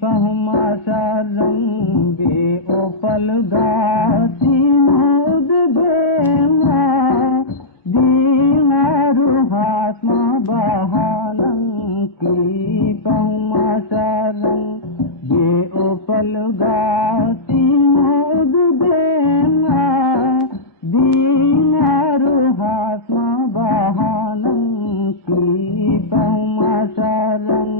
Pahmasaram be opalgati mudbena dinaru hasma bahalam ki pahmasaram be opalgati mudbena dinaru hasma bahalam ki pahmasaram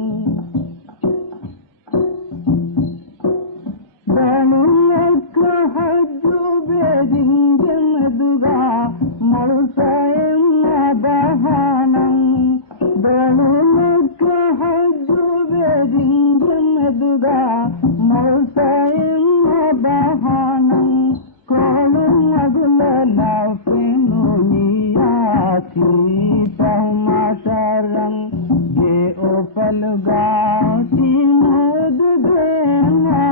Banulak hajju bedingin duga malusayam bahanam Banulak hajju bedingin duga malusayam bahanam Kolum agulala penuniyati pahmasaram be opalgati mudbena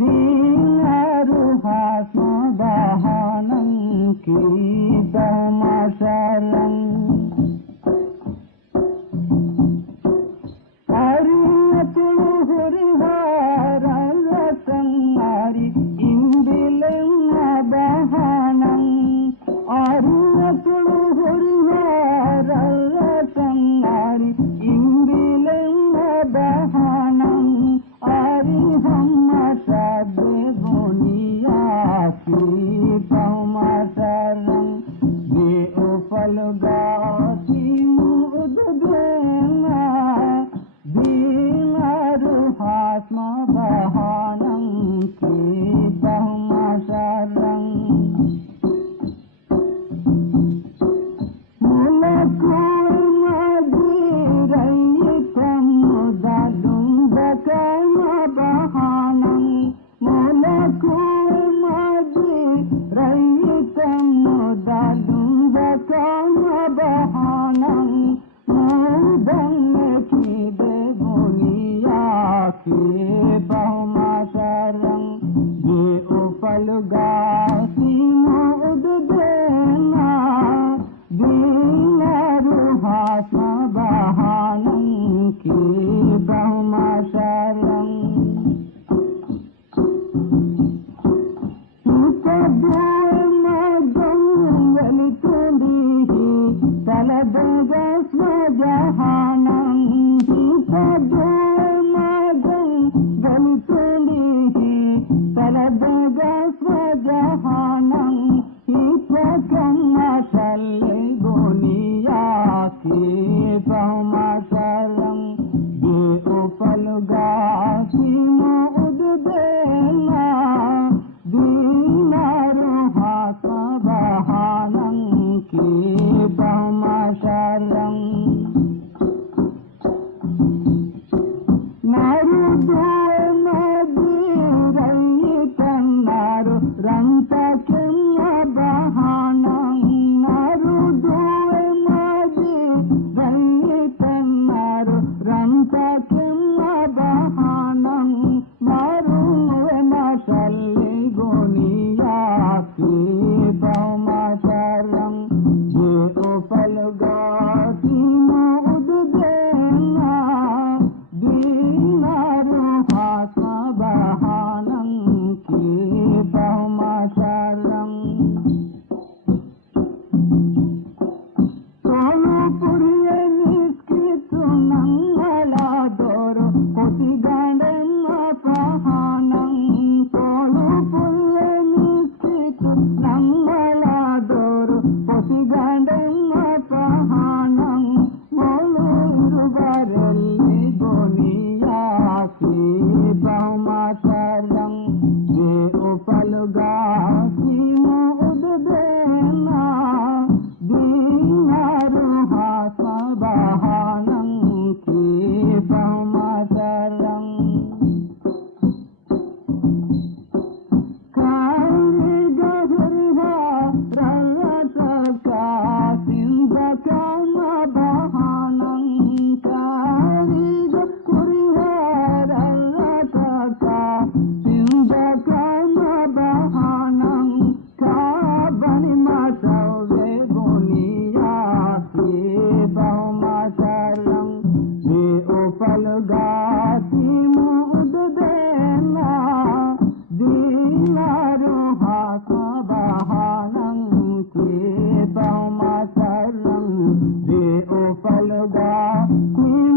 dinaru hasma bahanam ki pahmasaram arinatul hurihara rasanari indilem bahanam arinatul hurihara rasanari indilem bahanam Sabbe boniya ki pahmasaram be opalgati mudbena dinaru hasma bahanam ki pahmasaram mulaku madirayitam mudalum bakama bahanam mulaku madirayitam mudalum bakama bahanam mudanne ki beguniya ki pahmasaram be opalgati mudbena dinaru hasma bahanam ki pahmasaram Jahanam pahmasaram be opalgati mudbena dinaru hasma bahanam ki pahmasaram naru duwe madirayitam naru rantakemya bahanam naru duwe madirayitam naru rantakemya bahanam naru masalli goniya ki pahmasaram be opalgati mudbena dinaru hasma bahanam ki pahmasaram tolu puriye niskitu nangala doro koti gandem pahanam tolu puriye niskitu nangala doro koti gandem pahanam molu iruvarelli goniya ki pahmasaram be opalgati mudbena dinaru hasma bahanam ki pahmasaram kari gahriha rarasaka sindakama bahanam kari gahriha rarasaka sindakama bahanam kabani masave goniya ki pahmasaram be opalgati Queen